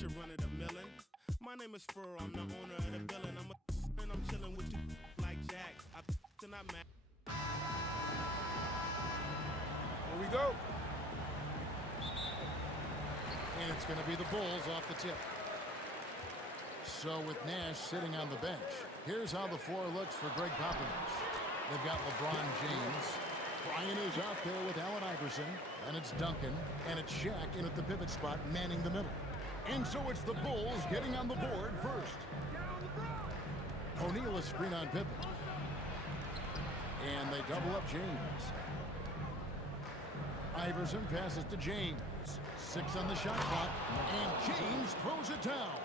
your run of the millin'. My name is Furrow, I'm the owner of the villain. I'm a and I'm chillin' with you like Jack. I and I mad. Here we go. And it's going to be the Bulls off the tip. So with Nash sitting on the bench, here's how the floor looks for Greg Popovich. They've got LeBron James. Bryant is out there with Allen Iverson. And it's Duncan. And it's Shaq in at the pivot spot, manning the middle. And so it's the Bulls getting on the board first. O'Neal is screen on Pippen. And they double up James. Iverson passes to James. 6 on the shot clock. And James throws it down.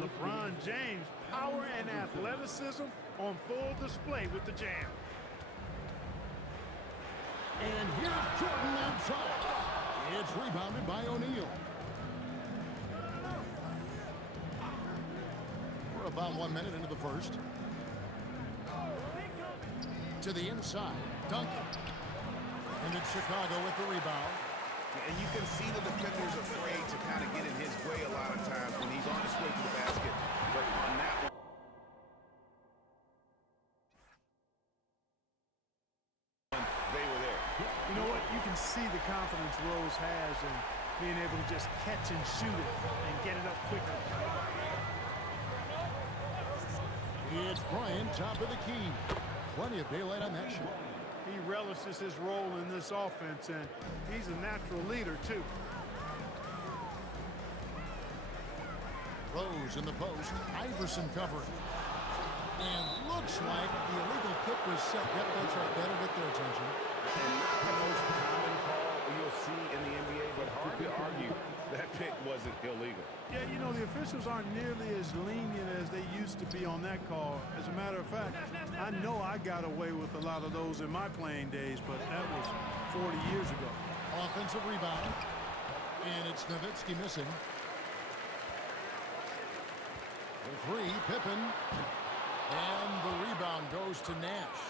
LeBron James, power and athleticism on full display with the jam. And here's Jordan outside. It's rebounded by O'Neal. We're about 1 minute into the first. To the inside, Duncan. And it's Chicago with the rebound. And you can see the defender's afraid to kind of get in his way a lot of times when he's on his way to the basket. But on that one, they were there. You know what? You can see the confidence Rose has in being able to just catch and shoot it and get it up quickly. It's Bryant, top of the key. Plenty of daylight on that shot. He relishes his role in this offense, and he's a natural leader, too. Rose in the post. Iverson covering. And looks like the illegal kick was set. Yep, that's right. That'll get their attention. And not the most common call you'll see in the NBA, but hard to argue that pick wasn't illegal. Yeah, you know, the officials aren't nearly as lenient as they used to be on that call. As a matter of fact, I know I got away with a lot of those in my playing days, but that was 40 years ago. Offensive rebound. And it's Nowitzki missing. For 3, Pippen. And the rebound goes to Nash.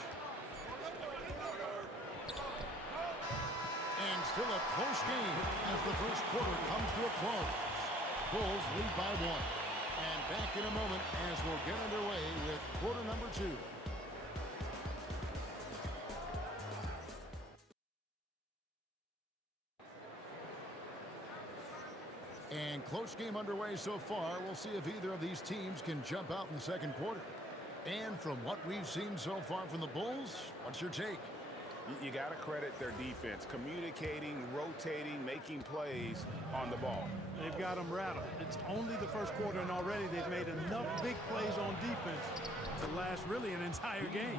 And still a close game as the first quarter comes to a close. Bulls lead by 1. And back in a moment as we'll get underway with quarter number 2. And close game underway so far. We'll see if either of these teams can jump out in the second quarter. And from what we've seen so far from the Bulls, what's your take? You got to credit their defense, communicating, rotating, making plays on the ball. They've got them rattled. It's only the first quarter, and already they've made enough big plays on defense to last really an entire game.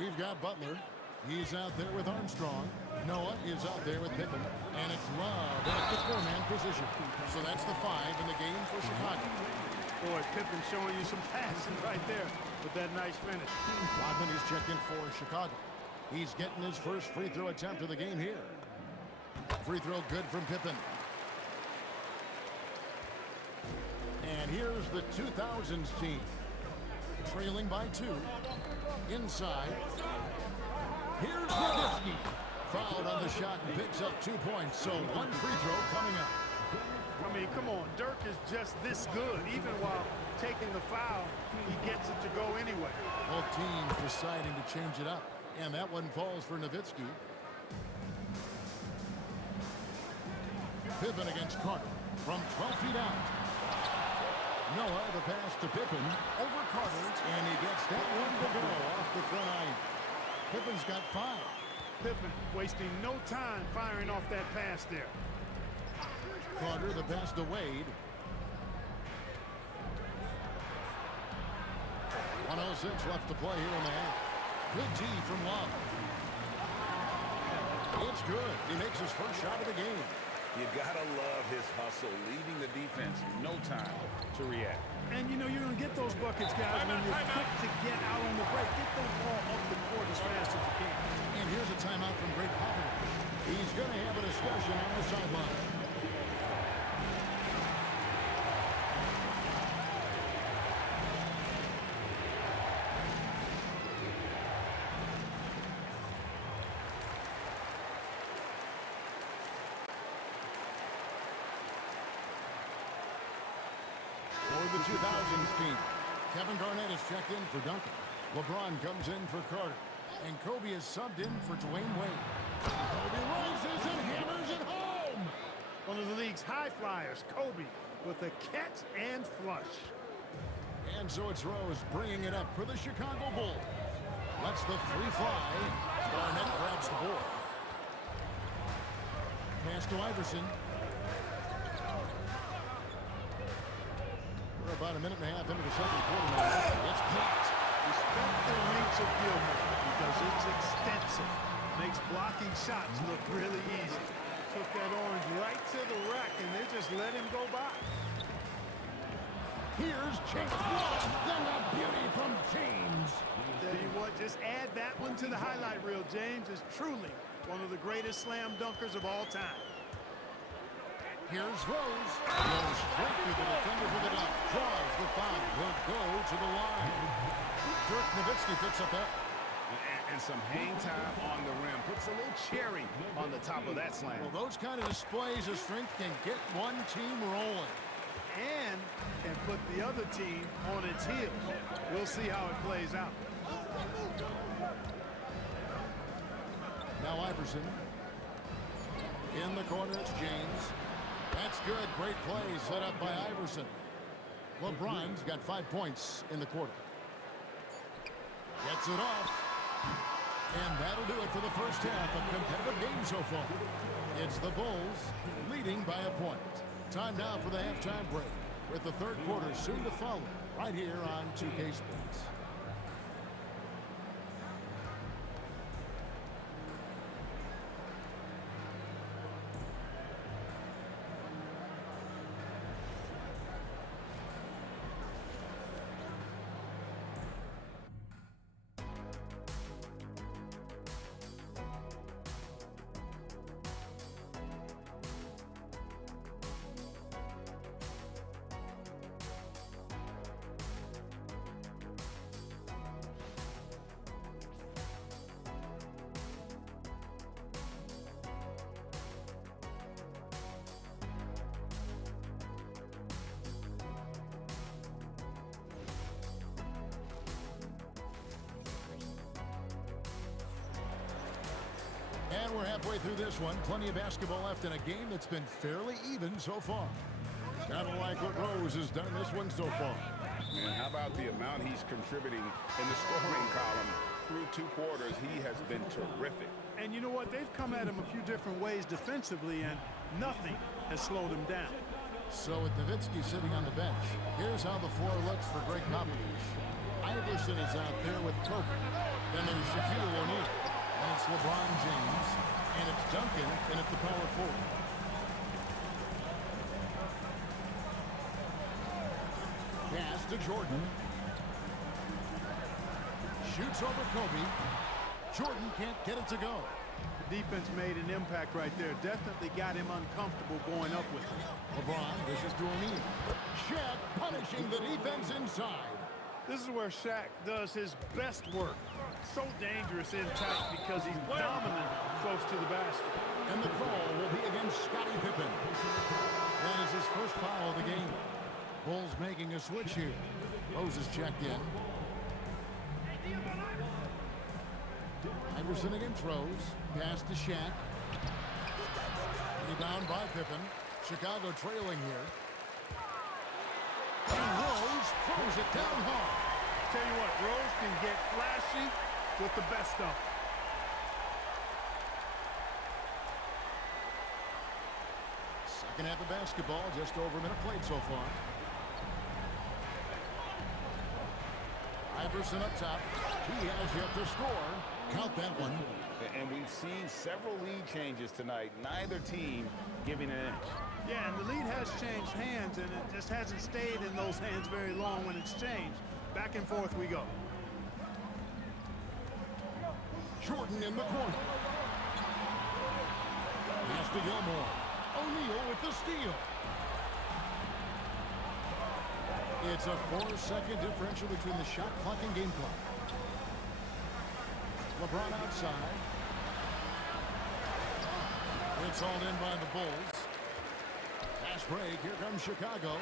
We've got Butler. He's out there with Armstrong. Noah is out there with Pippen. And it's Love at the 4-man position. So that's the 5 in the game for Chicago. Boy, Pippen showing you some passing right there with that nice finish. Rodman is checked in for Chicago. He's getting his first free throw attempt of the game here. Free throw good from Pippen. And here's the 2000s team. Trailing by 2. Inside. Here's Nowitzki. Fouled on the shot and picks up 2 points. So 1 free throw coming up. I mean, come on. Dirk is just this good. Even while taking the foul, he gets it to go anyway. Both teams deciding to change it up. And that one falls for Nowitzki. Pippen against Carter from 12 feet out. Noah, the pass to Pippen over Carter, and he gets that one to go off the front line. Pippen's got 5. Pippen wasting no time firing off that pass there. Carter, the pass to Wade. 1:06 left to play here in the half. Good D from Love. It's good. He makes his first shot of the game. You gotta love his hustle, leaving the defense no time to react. And you know you're gonna get those buckets, guys, when you're quick to get out on the break. Get that ball up the court as fast as you can. And here's a timeout from Greg Popovich. He's gonna have a discussion on the sideline. the 2000s team. Kevin Garnett is checked in for Duncan. LeBron comes in for Carter. And Kobe is subbed in for Dwayne Wade. Kobe rises and hammers it home. One of the league's high flyers, Kobe, with a catch and flush. And so it's Rose bringing it up for the Chicago Bulls. Lets the three fly. Garnett grabs the board. Pass to Iverson. We're about a minute and a half into the second quarter now. It's blocked. Respect the reach of Gilmore because it's extensive. Makes blocking shots look really easy. Took that orange right to the rack, and they just let him go by. Here's James. Then a beauty from James. Tell you what, just add that one to the highlight reel. James is truly one of the greatest slam dunkers of all time. Here's Rose. Goes straight through the defender for the dunk. Draws the foul. Will go to the line. Dirk Nowitzki picks up that. And some hang time on the rim. Puts a little cherry on the top of that slam. Well, those kind of displays of strength can get one team rolling. And can put the other team on its heels. We'll see how it plays out. Now Iverson. In the corner, it's James. That's good. Great play set up by Iverson. LeBron's got 5 points in the quarter. Gets it off. And that'll do it for the first half of competitive game so far. It's the Bulls leading by a point. Time now for the halftime break, with the third quarter soon to follow right here on 2K Sports. And we're halfway through this one. Plenty of basketball left in a game that's been fairly even so far. Kind of like what Rose has done this one so far. Man, how about the amount he's contributing in the scoring column through 2 quarters? He has been terrific. And you know what? They've come at him a few different ways defensively, and nothing has slowed him down. So with Nowitzki sitting on the bench, here's how the floor looks for Greg Popovich. Iverson is out there with Kobe. Then there's Shaquille O'Neal. And it's LeBron James. And it's Duncan in at the power forward. Pass to Jordan. Shoots over Kobe. Jordan can't get it to go. The defense made an impact right there. Definitely got him uncomfortable going up with him. LeBron dishes to O'Neal. Shaq punishing the defense inside. This is where Shaq does his best work. So dangerous in tight because he's dominant close to the basket. And the call will be against Scottie Pippen. That is his first foul of the game. Bulls making a switch here. Rose is checked in. Iverson against Rose. Pass to Shaq. Rebound by Pippen. Chicago trailing here. And Rose throws it down hard. Tell you what, Rose can get flashy with the best stuff. Second half of basketball, just over a minute played so far. Iverson up top. He has yet to score. Count that one. And we've seen several lead changes tonight. Neither team giving an inch. Yeah, and the lead has changed hands, and it just hasn't stayed in those hands very long when it's changed. Back and forth we go. Jordan in the corner. Pass to Gilmore. O'Neal with the steal. It's a 4-second differential between the shot clock and game clock. LeBron outside. It's all in by the Bulls. Fast break. Here comes Chicago.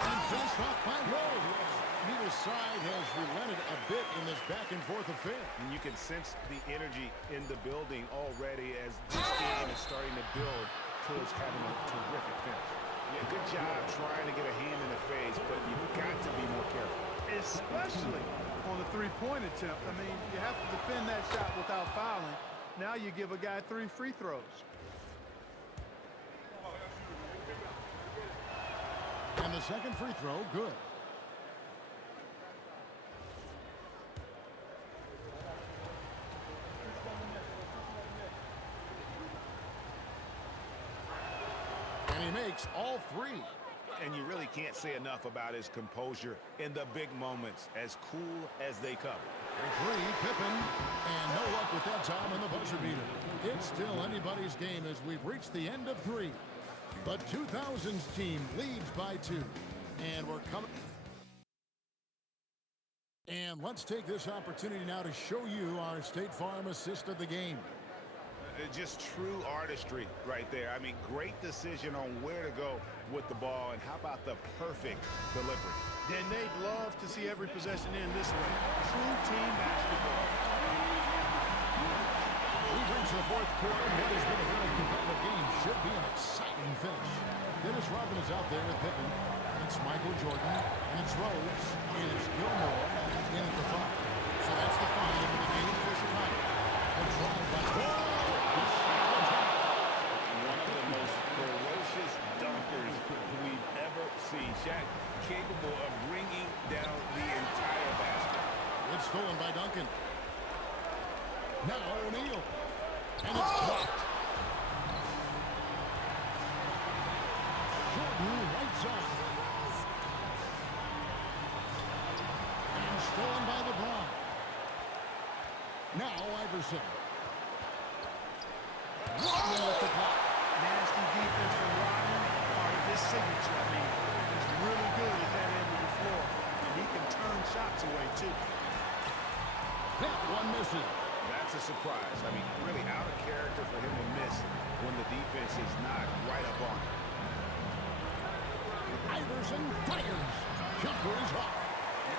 And finished off by Rose. Neither side has relented a bit in this back-and-forth affair. And you can sense the energy in the building already as this game is starting to build towards having a terrific finish. Yeah, good job trying to get a hand in the face, but you've got to be more careful. Especially on the three-point attempt. I mean, you have to defend that shot without fouling. Now you give a guy 3 free throws. And the second free throw, good. And he makes all 3. And you really can't say enough about his composure in the big moments, as cool as they come. For 3, Pippen, and no luck with that time on the buzzer beater. It's still anybody's game as we've reached the end of 3. But 2000's team leads by 2. And we're coming. And let's take this opportunity now to show you our State Farm assist of the game. Just true artistry right there. I mean, great decision on where to go with the ball, and how about the perfect delivery? And they'd love to see every possession end this way. True team basketball. We've reached the 4th quarter. What has been a very competitive game should be an exciting finish. Dennis Rodman is out there with Pippen, and it's Michael Jordan, and it's Rose, and it's Gilmore in at the 5. So that's the 5 in the game for Chicago. A drive by one of the most ferocious dunkers we've ever seen. Shaq capable of bringing down the entire basket. It's stolen by Duncan. Now O'Neal. And it's blocked. Jordan right side. And stolen by LeBron. Now Iverson. Rodman with the block. Nasty defense from Rodman, part of his signature. I mean, he's really good at that end of the floor. And he can turn shots away, too. That one misses. That's a surprise. I mean, really out of character for him to miss when the defense is not right up on him. Iverson fires. Jumper is off.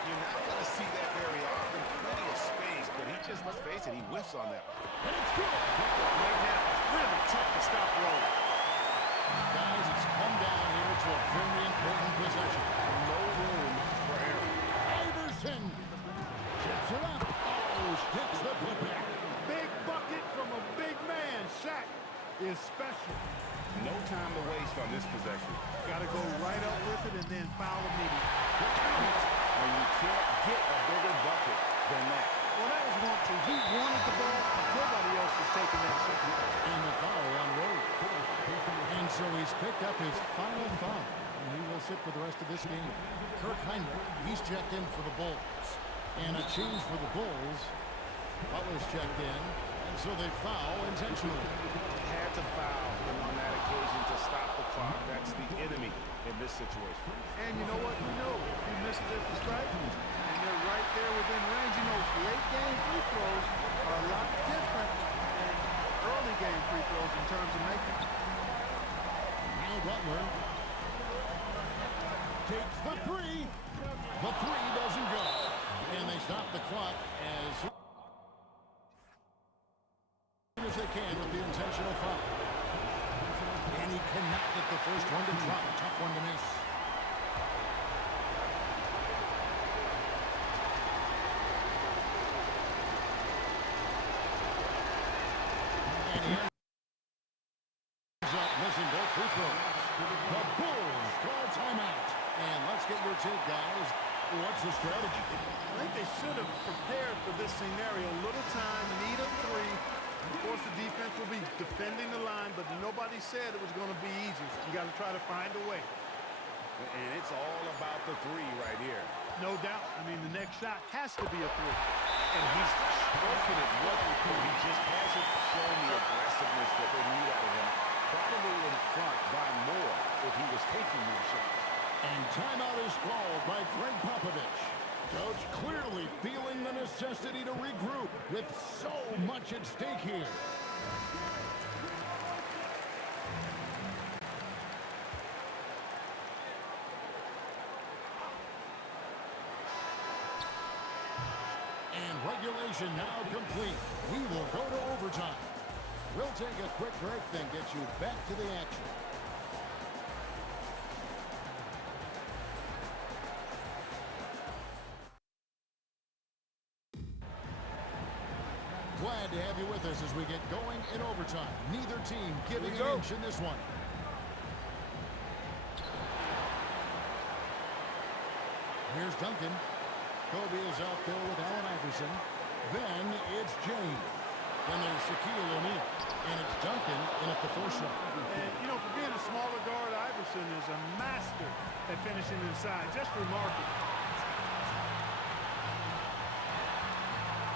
You're not going to see that very often. Plenty of space, but he just, let's face it, he whiffs on that. And it's good. Right now, it's really tough to stop rolling. Guys, it's come down here to a very important possession. No room for error. Iverson chips it up. Oh, sticks the putback. Big bucket from a big man. Shaq is special. No time to waste on this possession. Got to go right up with it and then foul immediately. And you can't get a bigger bucket than that. Well, that was one, two. He wanted the ball. Nobody else was taking that shot. And the foul on Rose. And so he's picked up his final foul. And he will sit for the rest of this game. Kirk Heinrich, he's checked in for the Bulls. And a change for the Bulls. Butler's checked in. And so they foul intentionally. Had to foul him on that occasion to stop the clock. That's the enemy in this situation. And you know what? You know, if he misses it for strike, and they're right there within range. You know, late-game free throws are a lot different than early-game free throws in terms of making. Now Butler takes the 3. The 3 doesn't go. And they stop the clock as soon as they can with the intentional foul. And he cannot get the first one to drop. Tough one to miss. And he ends up missing both free throws. The Bulls call timeout. And let's get your take, guys. What's the strategy? I think they should have prepared for this scenario. Little time, need a 3. And of course, the defense will be defending the line, but nobody said it was going to be easy. You got to try to find a way. And it's all about the 3 right here. No doubt. I mean, the next shot has to be a 3. And he's spoken it well. He just hasn't shown the aggressiveness that they need out of him. Probably in front by more if he was taking more shots. And timeout is called by Greg Popovich. Coach clearly feeling the necessity to regroup with so much at stake here. Regulation now complete. We will go to overtime. We'll take a quick break, then get you back to the action. Glad to have you with us as we get going in overtime. Neither team giving an inch in this one. Here's Duncan. Kobe is out there with Allen Iverson. Then it's James. Then there's Shaquille O'Neal. And it's Duncan in at the force line. And, you know, for being a smaller guard, Iverson is a master at finishing inside. Just remarkable.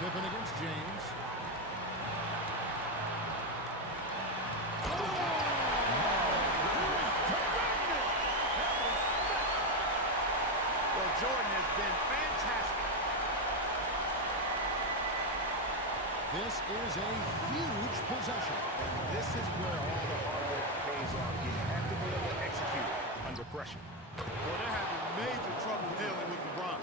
Pippen against James. Well, Jordan has been fantastic. This is a huge possession. And this is where all the hard work pays off. You have to be able to execute under pressure. Well, they're having major trouble dealing with LeBron.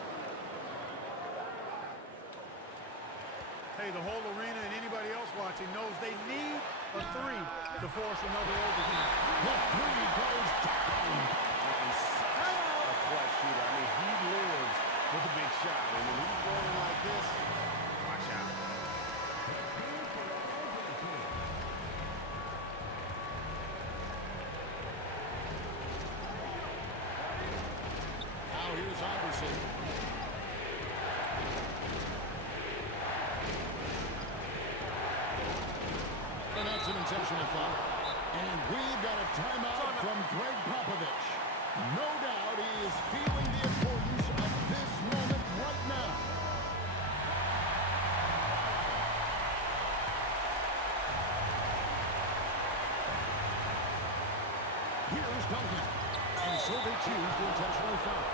Hey, the whole arena and anybody else watching knows they need a three to force another overtime. The three goes down. And such a clutch shooter. I mean, he lives for the big shot. And when he's rolling like this, watch out. Now here's Iverson. And that's an intentional foul. And we've got a timeout from Greg Popovich. No doubt he is feeling the importance of this moment right now. Here's Duncan. And so they choose to intentionally foul.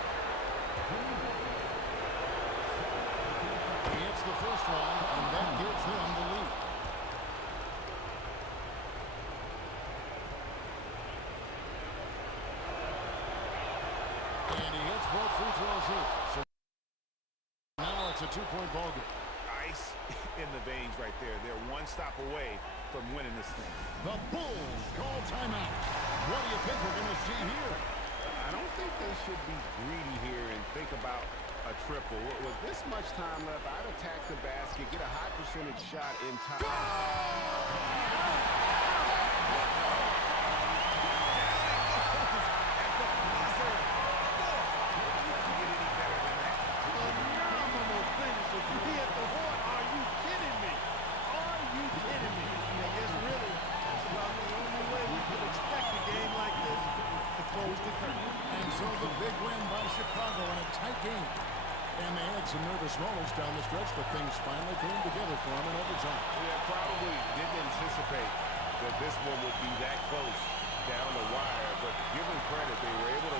He hits the first one, and that gives them the lead. And he hits both free throws here. So now it's a two-point ball game. Ice in the veins right there. They're one stop away from winning this thing. The Bulls call timeout. What do you think we're going to see here? I don't think they should be greedy here and think about a triple. With this much time left, I'd attack the basket, get a high percentage shot in time. Phenomenal finish. If you hit the horn, are you kidding me? Are you kidding me? I guess really, that's about the only way we could expect a game like this to close the curtain. And so the big win by Chicago in a tight game. And they had some nervous moments down the stretch, but things finally came together for them in overtime. Yeah, probably didn't anticipate that this one would be that close down the wire, but give them credit, they were able to